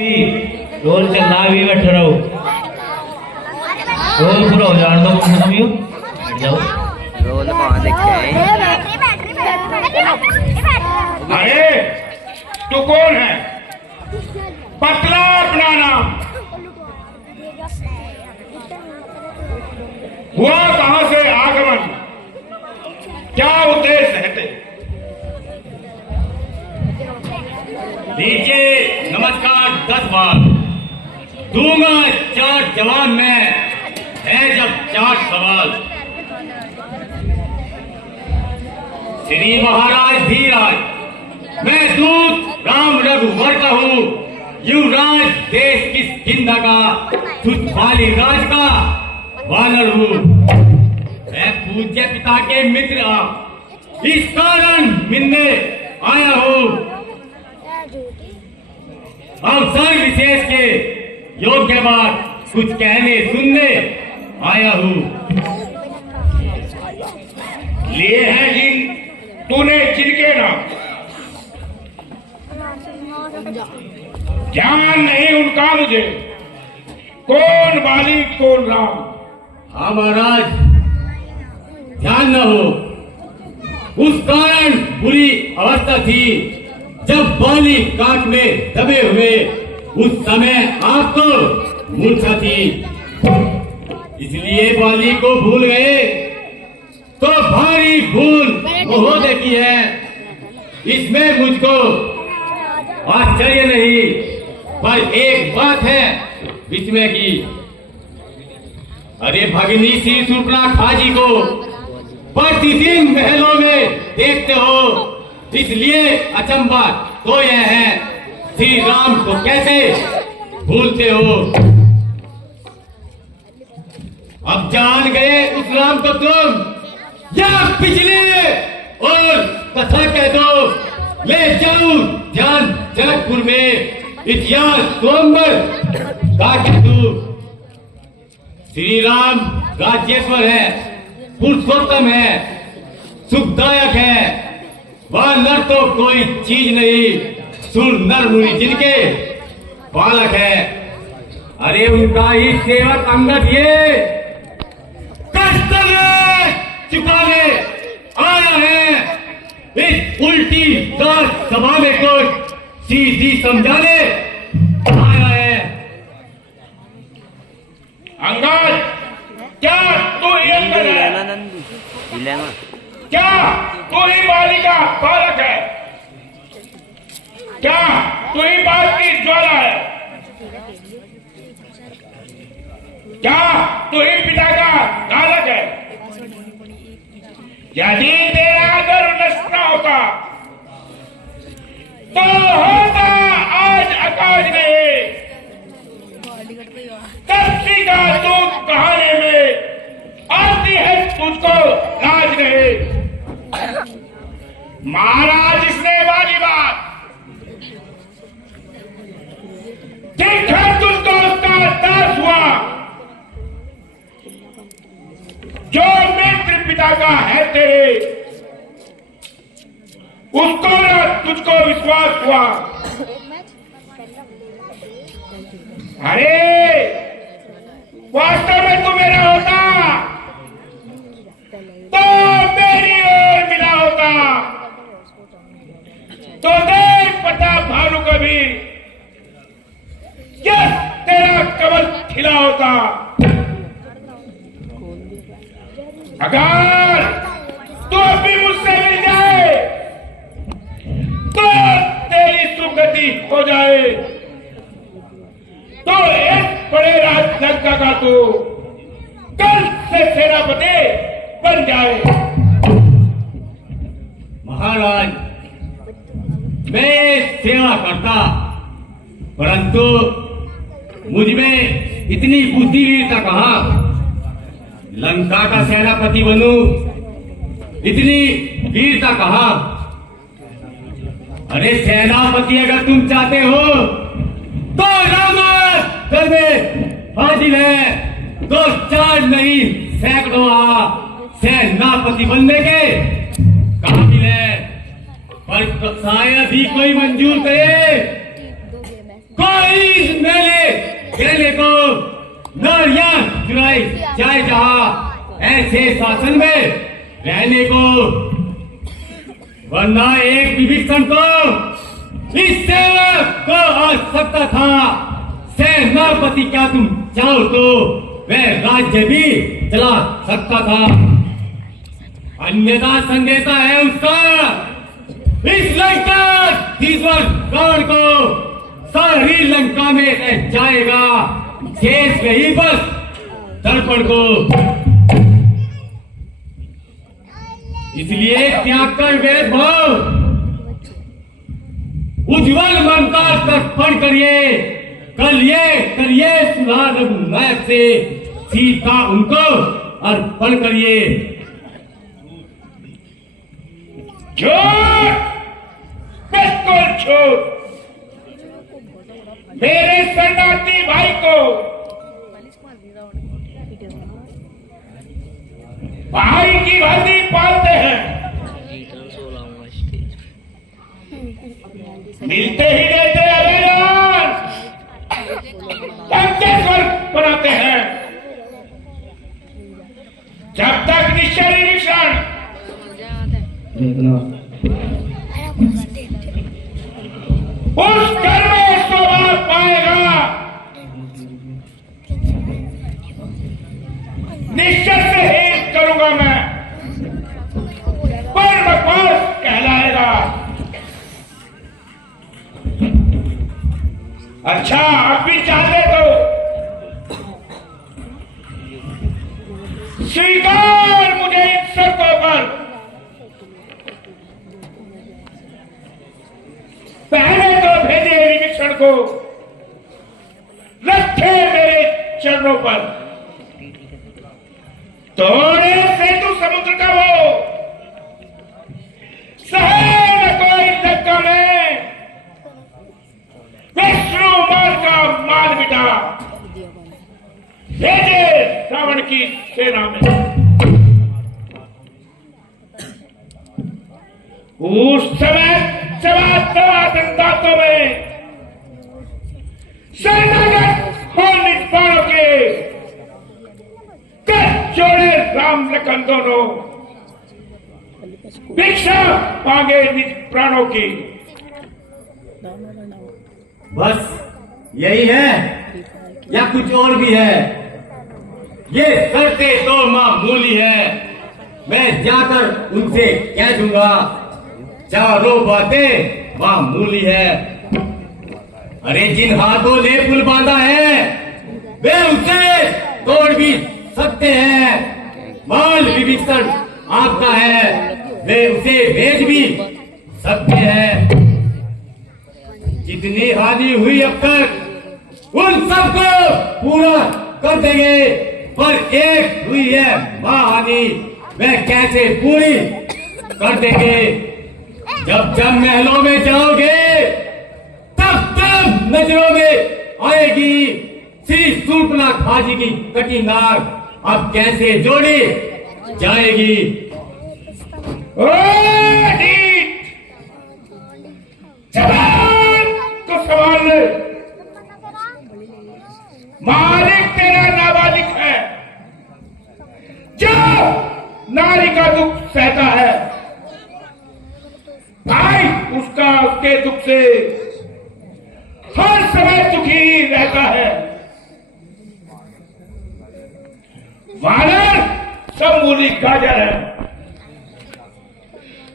Role चल रहा भी बैठ रहा हूँ। रोल पूरा हो जाने दो तुम यूं जाओ। रोल वहाँ देखते हैं। अरे तू कौन है? बतला अपना नाम। हुआ कहां से आगमन? क्या उद्देश्य है तेरे? लीजिए नमस्कार 10 बार दूंगा 4 जवाब में है जब 4 सवाल। श्री महाराज धीराज मैं दूत राम रघुवर का हूँ। युवराज देश की किंदा का सुखवाली राज का वानर हूँ। मैं पूज्य पिता के मित्र आप इस कारण मिलने आया हूँ। अवसर विशेष के योग्य बात कुछ कहने सुनने आया हूँ। लिए हैं जिन तूने जिनके नाम ध्यान नहीं उनका मुझे। कौन बाली कौन राम? हाँ महाराज ध्यान न हो। उस कारण बुरी अवस्था थी जब बाली काट में दबे हुए उस समय आपको मूर्छा थी। इसलिए बाली को भूल गए तो भारी भूल महोदय की है। इसमें मुझको आश्चर्य नहीं, पर एक बात है इसमें की अरे भगनी सी सुर्पणखा जी को प्रतिदिन महलों में देखते हो, इसलिए अचंबा तो यह है श्री राम को कैसे भूलते हो। अब जान गए उस राम को तुम, या पिछले और कथा कह दो ले जाऊं ध्यान जनकपुर में इतिहास सोमवार का कह दूं। श्री राम राज्येश्वर है, पुरुषोत्तम है, सुखदायक है। वह नर तो कोई चीज नहीं, सुर नर मुनि जिनके बालक है। अरे उनका ही सेवक अंगद ये कर्तव्य चुकाने आया है। इस उल्टी दास सभा में कुछ सीधी समझाने आया है। अंगद क्या तू ये अंगद है? क्या तू ही बाली का बालक है? क्या तू ही बाल की ज्वाला है? क्या तू ही पिता का बालक है? यदि तेरा अगर नष्ट न होता तो होता आज आकाश नहीं। कच्ची का दूध कहाने में आती है तुझको लाज नहीं। महाराज इसने वाली बात देखा तुझको उसका दास हुआ। जो मित्र पिता का है तेरे उसको ना तुझको विश्वास हुआ। अरे वास्तव में तू मेरा होता तो मेरी ओर मिला होता तो देख पता भानु कभी यस तेरा कमल खिला होता। अगर तू अभी मुझसे मिल जाए तो तेरी सुगति हो जाए। तो एक बड़े राजलंका का तू कल से सेनापति बन जाए। महाराज मैं सेवा करता, परंतु मुझमें इतनी बुद्धिवीरता कहाँ। लंका का सेनापति बनूं, इतनी वीरता कहाँ। अरे सेनापति अगर तुम चाहते हो तो रामगढ़ में हाजिर है। तो 4 नहीं सैकड़ों सेनापति बनने के काबिल है। पर शायद ही कोई मंजूर करे कोई मेले खेले को नारियां चुराई जाए जहां ऐसे शासन में रहने को, वरना एक विभीषण को इस सेवक को आ सकता था। सेनापति क्या तुम चाहो तो वह राज्य भी चला सकता था, अन्यथा संदेशा है उसका इस लंकाधीश्वर रावण को सारी लंका में रह जाएगा, शेष वही बस दर्पण को। इसलिए त्याग कर भेदभाव, उज्जवल मन का तर्पण करिए, करिए सुधार रघुनाथ से सीता उनको अर्पण करिए। झूठ, बिल्कुल झूठ। मेरे शरणार्थी भाई को भाई की भांति पालते हैं, मिलते ही रहते हैं, बनाते हैं। जब तक निश्चय निरीक्षण उस घर में शोभा पाएगा, निश्चय से ही करूंगा मैं, पर बकवास कहलाएगा। अच्छा आप भी चाहते तो स्वीकार मुझे इन शर्तों पर, पहले तो भेजे विभीषण को, रखे मेरे चरणों पर, तोड़े सेतु समुद्र का वो, सहे न कोई लंका में, विष्णु माल का माल मिटा, भेजे रावण की सेना में। उस समय सवा दांतों में शरणागत हो निष्पाणों के कर जोड़े राम लखन दोनों, भिक्षा मांगे निज प्राणों की। बस यही है या कुछ और भी है? ये शर्तें तो मामूली है, मैं जाकर उनसे कह दूंगा, चारों बातें मामूली है। अरे जिन हाथों ने पुल बांधा है वे उसे तोड़ भी सकते हैं, माल विभीषण आपका है वे उसे भेज भी सकते हैं। जितनी हानि हुई अब तक उन सबको पूरा कर देंगे, पर एक हुई है महाहानि, वह कैसे पूरी कर देंगे? जब जब महलों में जाओगे तब तब नजरों में आएगी श्री शूर्पणखा जी की कटी नाग, अब कैसे जोड़ी जाएगी? तो सवाल मालिक तेरा नाबालिग है, जो नारी का दुख सहता है, भाई उसका उसके दुख से हर समय दुखी रहता है। वानर सब मूली गाजर है,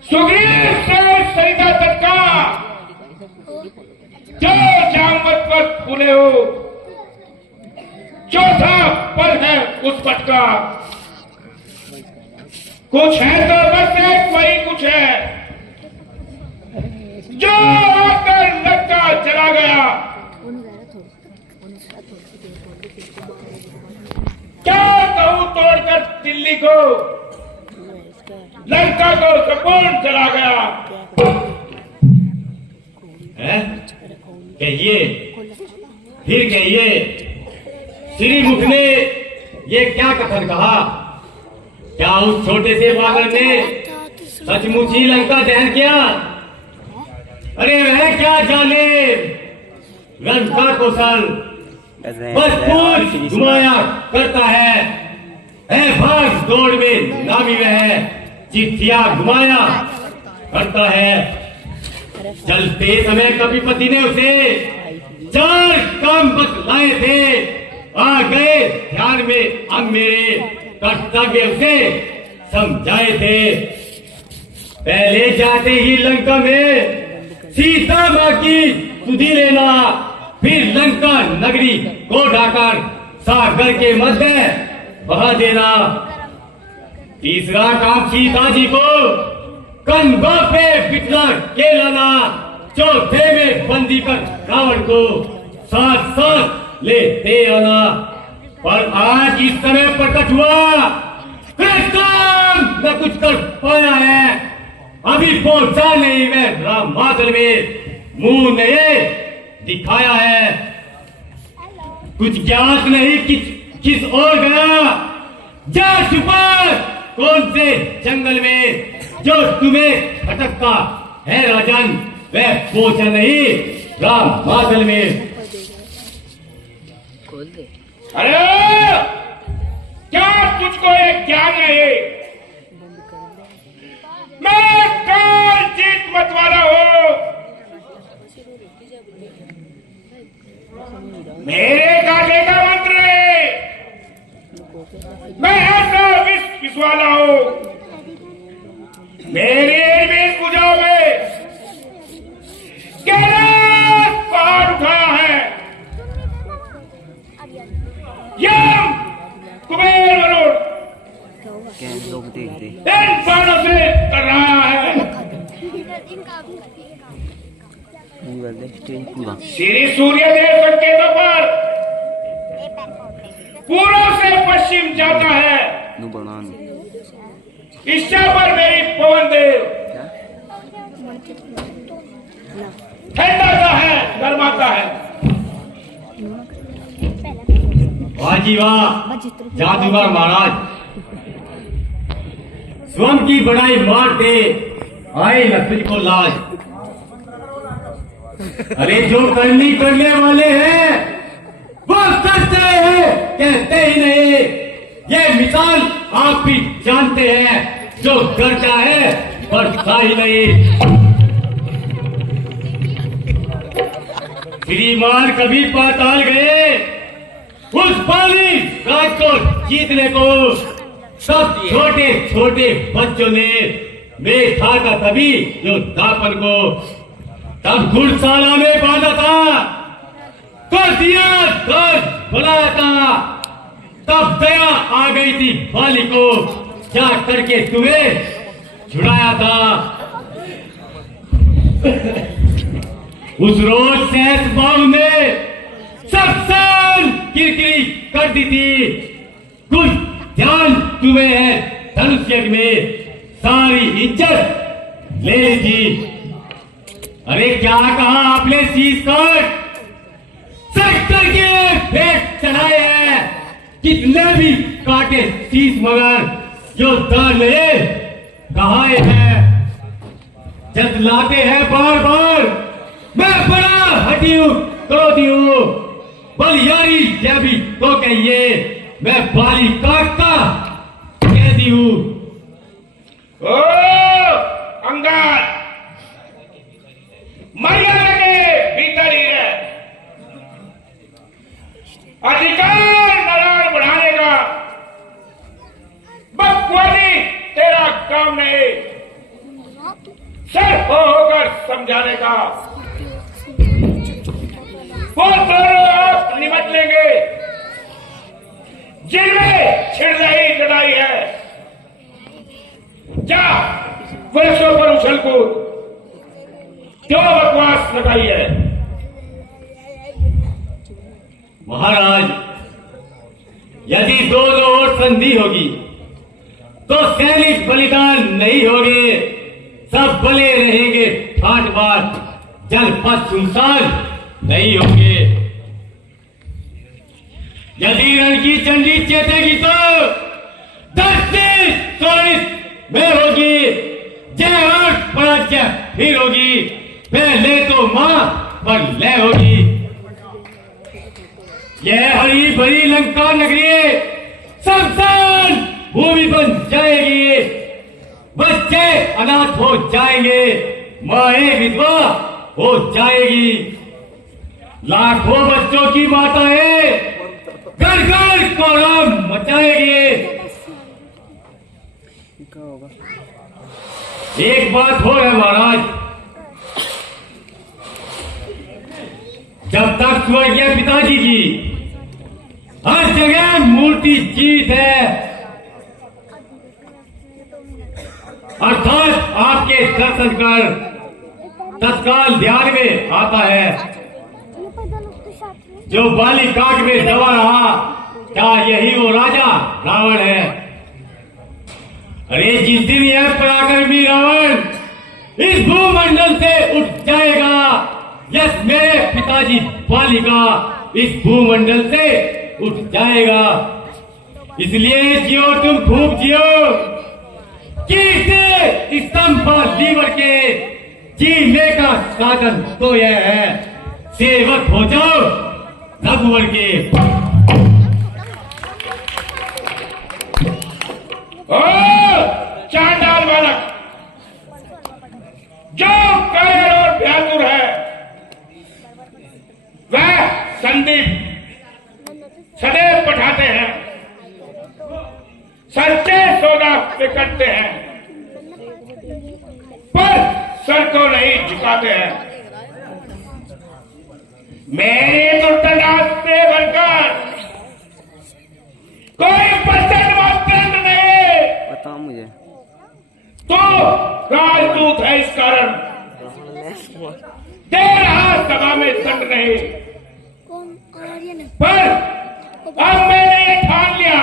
सुग्रीव से सरिता तक का जो जामवत पर फूले हो, चौथा पल है उस पट का। कुछ है तो बस एक वही कुछ है जो आकर लंका चला गया। क्या कहूं तोड़कर दिल्ली को, लंका को संपूर्ण चला गया है? कहिए, फिर कहिए, श्रीमुख ने ये क्या कथन कहा? क्या उस छोटे से बालक ने सचमुच ही लंका दहन किया? अरे वह क्या जाने रन का कौशल भरपूर घुमाया करता है भाग दौड़ में नामी वह चिट्ठियां घुमाया करता है। चलते समय कपिपति ने उसे 4 काम बतलाए थे, आ गए ध्यान में अब मेरे कर्तव्य उसे समझाए थे। पहले जाते ही लंका में सीता माँ की सुधि लेना, फिर लंका नगरी को ढाकर सागर के मध्य बहा देना। तीसरा काम सीता जी को कंधों पे बिठा के लाना, चौथे में बंदी कर रावण को साथ साथ लेते आना। पर आज इस समय प्रकट हुआ काम न कुछ कर पाया है, अभी पहुंचा नहीं मैं रामाचल में मुंह नहीं दिखाया है। कुछ ज्ञात नहीं किस ओर गया, जा छुपा कौन से जंगल में, जो तुम्हें भटकता है राजन वह पहुंचा नहीं रामाचल में। अरे क्या तुझको एक ज्ञान है? मैं काल जीत मत वाला हूँ, मेरे गाने का मंत्र है, मैं ऐसा विश्व वाला हूँ। मेरे वेशभूषा में कैलाश पहाड़ उठाया है, यम कुबेर वरुण लोग देखते इन बाणों से कर रहा है। पूरा श्री सूर्यदेव संकेतों पर पूर्व से पश्चिम जाता है, नु बनान इच्छा पर मेरी पवन देव ठंडाता है गर्माता है। वाह जी वाह जादूगर महाराज, स्वयं की बड़ाई मारते आए न तुझको लाज। अरे जो करने वाले हैं वो करते हैं, कहते ही नहीं। ये मिसाल आप भी जानते हैं, जो करता है करता ही नहीं। श्रीमान कभी पाताल गए उस बाली राज को जीतने को, सब छोटे छोटे बच्चों ने देखा था तभी जो दापन को, तब घुड़शाला में बांधा था, कर दिया दर्द बुलाया था, तब दया आ गई थी बाली को, क्या करके तुम्हें छुड़ाया था। उस रोज सहस बाबू ने सब साल किरकिरी कर दी थी, कुछ ध्यान तुम्हें है धनुष यज्ञ में सारी इज्जत ले ली थी। अरे क्या कहा आपने शीश काट सच करके पेट चढ़ाए हैं, कितने भी काटे शीश मगर जो दान ले कहाए हैं, जतलाते हैं बार बार मैं बड़ा हटी हूं क्रोधी हूं, बलियारी यह भी तो कहिए मैं बाली काटता कैदी हूं। ओ अंगार मर्यादा के भीतर ही है, अधिकार नारायण बढ़ाने का बकवादी तेरा काम नहीं, सर होकर समझाने का। वो दोनों आप निमट लेंगे जिनमें छिड़ रही लड़ाई है। जा वृक्षों पर उछल कूद, क्यों बकवास लगाई है? महाराज यदि दो और संधि होगी तो सैनिक बलिदान नहीं होंगे, सब बले रहेंगे ठाट बाट, जल पथ सुनसान नहीं होंगे। यदि रण की चंडी चेतेगी तो दस्ती त्वरित में होगी, जय और पराजय फिर होगी, पहले तो मां पर लय होगी। यह हरी भरी लंका नगरी शमशान भूमि बन जाएगी, बच्चे अनाथ हो जाएंगे, माएं विधवा हो जाएगी, लाखों बच्चों की माताएं घर घर कोहराम मचाएगी। क्या होगा? एक बात हो है महाराज, जब तक स्वर्गीय पिताजी की हर जगह मूर्ति जीत है, अर्थात आपके दर्शन कर तत्काल ध्यान में आता है, जो बालिकाक में दबा रहा, क्या यही वो राजा रावण है? अरे जिस दिन यह पराक्रमी रावण इस भूमंडल से उठ जाएगा, यस मेरे पिताजी बालिका इस भूमंडल से उठ जाएगा। इसलिए जियो तुम खूब जियो, कीर्ति स्तंभ लीवर के जीने का साधन तो यह है, सेवक हो जाओ रघुवर के। ओ चांडाल बालक, जो कायर और भ्यातुर है, वह संदीप सदैव पठाते हैं, सच्चे सौदा बिकटते हैं, पर सर को नहीं झुकाते हैं। मेरी दुर्दशा से बनकर कोई बचन मात्र नहीं, बताओ मुझे। तो राजदूत है, इस कारण दे रहा सभा में दंड नहीं, पर अब मैंने ये ठान लिया,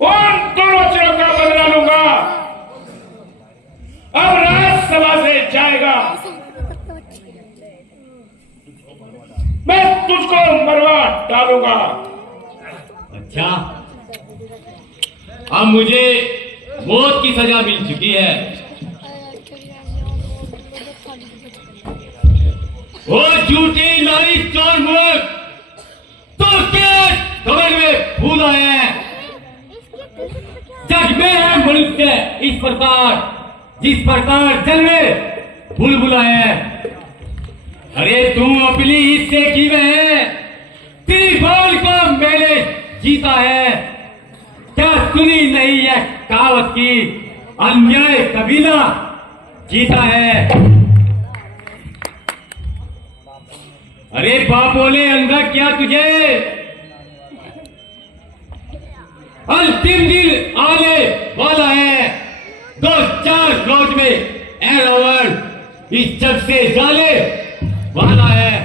उन दुर्वचनों का बदला लूंगा। अब राज्यसभा से जाएगा, मैं तुझको मरवा डालूंगा। अच्छा, अब मुझे मौत की सजा मिल चुकी है, वो झूठी नारी चोर मूर्ख तो क्या कमर में फूला है। जग में है मनुष्य इस प्रकार, जिस प्रकार जल में बुलबुला है। अरे तू अपनी हिस्से की है, त्रिभुवन को मैंने जीता है, क्या सुनी नहीं है कहावत की, अन्याय कबीला जीता है। अरे बाप बोले अंधा क्या तुझे, अंतिम दिन आने वाला है, 2-4 रोज में ए रावण इस जग से जाने वाला है।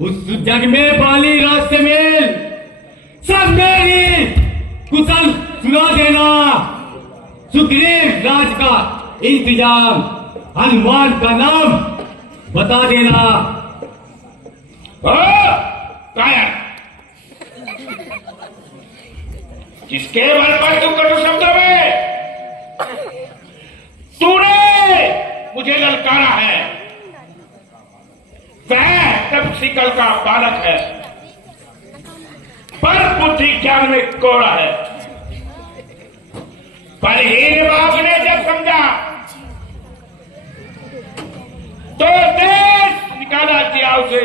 उस जग में बाली राज से मेल, सब मेरी कुशल सुना देना, सुग्रीव राज का इंतजाम, हनुमान का नाम बता देना। कायर, जिसके बल पर तुम कटु शब्दों में तूने मुझे ललकारा है, वह तब शिकल का बालक है, पर बुद्धि ज्ञान में कोड़ा है। परहीन बाप ने जब समझा तो देश निकाला दिया उसे,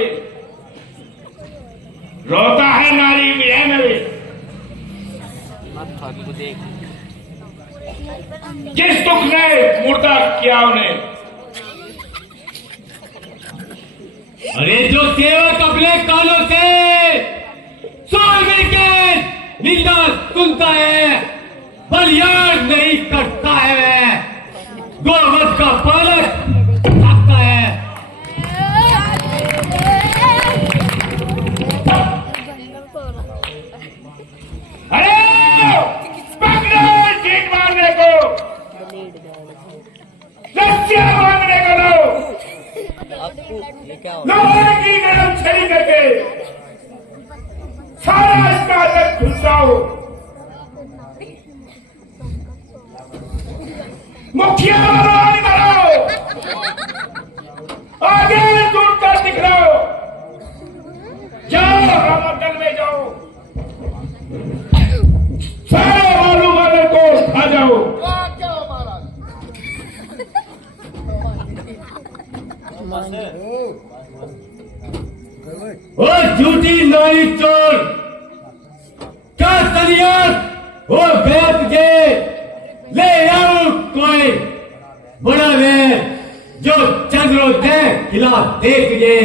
रोता है नारी विरह में भी। जिस दुख ने मुर्दा किया उन्हें, अरे जो सेवक अपने कानों से स्वर्ग के निंदा सुनता है, बलियान नहीं करता है, गोवध का पालक रखता है। अरे पकड़ो जीत मारने को, रस्सियां मारने को लो, लोहे की गरम छड़ी करके सारा इसका तक घुसाओ। मुखिया आगे बढ़ाओ, आगे टूट कर दिखलाओ, रामदल में जाओ, सारे बालू वाले को आ जाओ। ओ झूठी नाई चोर, क्या सलियत हो बैठ के ले आओ कोई बड़ा वे जो चंद्रोदय खिला देख ये।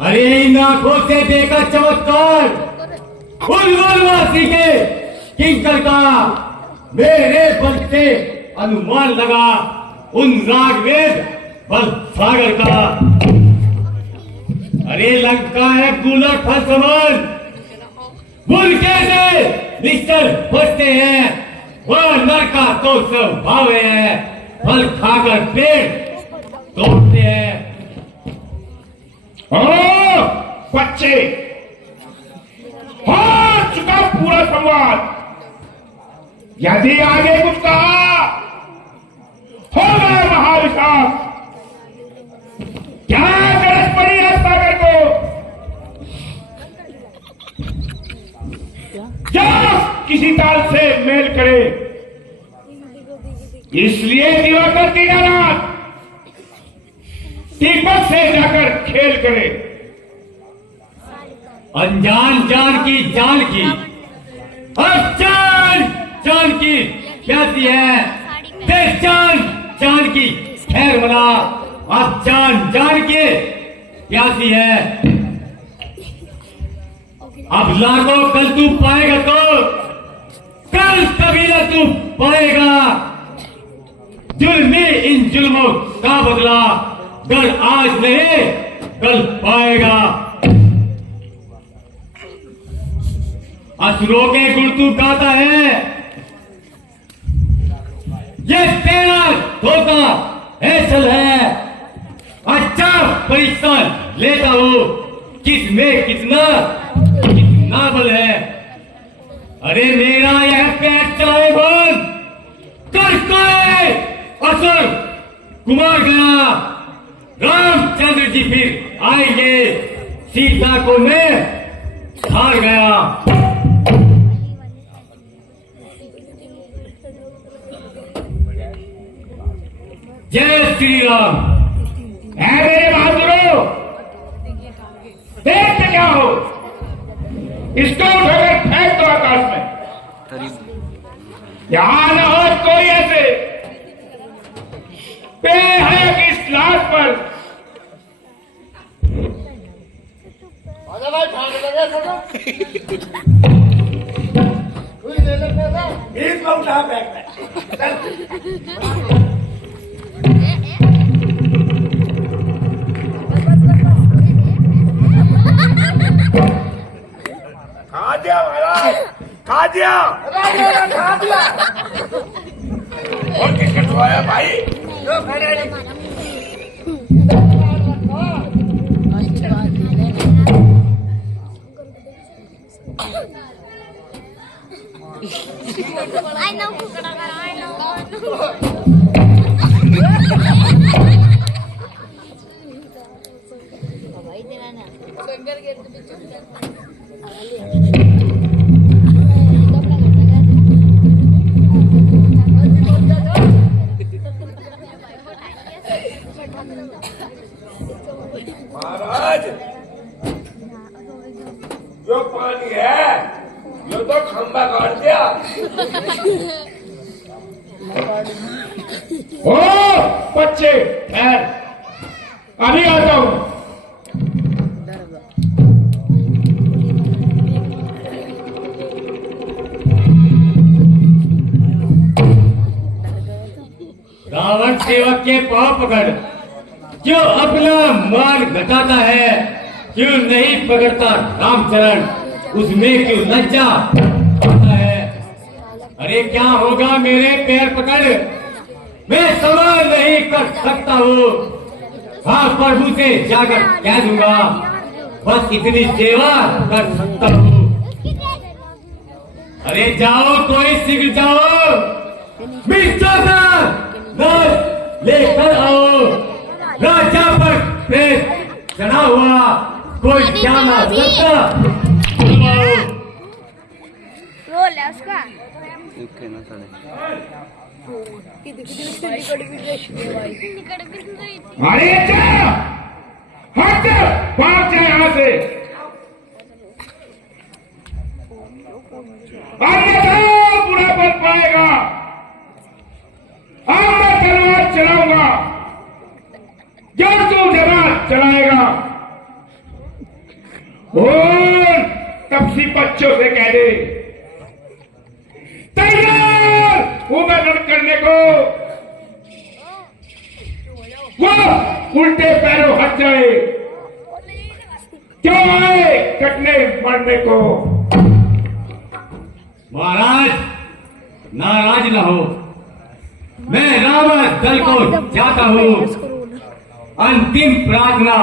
अरे इन आंखों से देखा चमत्कार उन वनवासी के किंकर का, मेरे बल से अनुमान लगा उन रागवेद बल सागर का। अरे लंका है कूलर फल समान, बुलके से निश्चल बचते हैं, वह नरका तो स्वभाव है, फल खाकर पेट तोड़ते हैं। बच्चे, हो चुका पूरा संवाद। यदि आगे कुछ कहा होगा महाविशाप। क्या गरज पड़ी है सागर को? क्या किसी ताल से मेल करे, इसलिए दिवाकर दीनानाथ तिब्बत से जाकर खेल करे। अनजान जान की जान की, अब जान जान की प्यासी है, देख जान जान की खैर बना, अब जान जान के प्यासी है। अब लाखों कल तू पाएगा तो कल कबीला तू पाएगा। जुल्म में इन जुल्मों का बदला गर आज नहीं कल पाएगा। असुरों के गुण तू गाता है, ये तेरा धोखा ऐसल है। अच्छा परीक्षा लेता हूं किसमें कितना कितना बल है। अरे मेरा यह पैर चाहे बंद कर कोई असुर कुमार गया, रामचंद्र जी फिर आएंगे, सीता को मैं हार गया। जय श्री राम। है मेरे बहादुरों, देखते क्या हो, इसको उठाकर फेंक दो आकाश में। यहां न हो कोई ऐसे बेहया की इस लाश पर। इसको उठा फेंक खा दिया महाराज, खा दिया, खा दिया। और किसने छुआया भाई? I know who gonna go. I know. भाई देना ना। शंकर के महाराज, जो पानी है ये तो खंबा काट दिया। ओ बच्चे, खैर अभी आता हूं। रावण सेवक के पांव पकड़ क्यों अपना मान घटाता है, क्यों नहीं पकड़ता रामचरण, उसमें क्यों लज्जा आता है। अरे क्या होगा मेरे पैर पकड़, मैं सवाल नहीं कर सकता हूँ। हाँ प्रभु से जाकर कह दूंगा, बस इतनी सेवा कर सकता हूँ। अरे जाओ कोई शीघ्र जाओ, लेकर आओ, राजा पर प्रेत चढ़ा हुआ कोई क्या ना सकता। रोल है उसका दुखे ना साले अरे क्या हट भाग जा यहाँ से अन्यथा बुरा बन पाएगा। अब मैं तलवार चलाऊंगा जब तू जवान चलाएगा। और तपसी बच्चों से कह दे तैयार हूं मैं लड़ करने को। वो उल्टे पैरों हट जाए क्यों आए कटने मरने को। महाराज नाराज न हो, मैं रावण दल को जाता हूँ। अंतिम प्रार्थना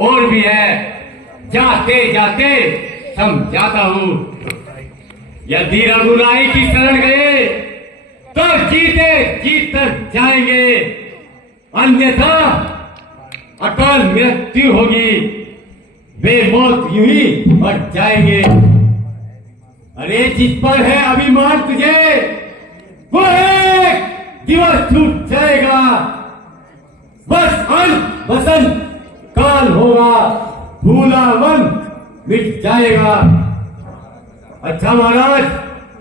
और भी है, जाते जाते समझाता हूँ। यदि रघुराई की शरण गए तो जीते जीत तक जाएंगे, अन्यथा अकाल मृत्यु होगी, वे मौत यूं ही मर जाएंगे। अरे जिस पर है अभिमान तुझे वो एक दिवस छूट जाएगा। बस अंत बसंत काल होगा, भूला मन मिट जाएगा। अच्छा महाराज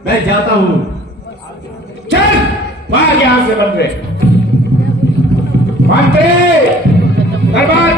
मैं जाता हूँ। चल भाग यहां से मंत्री दरबार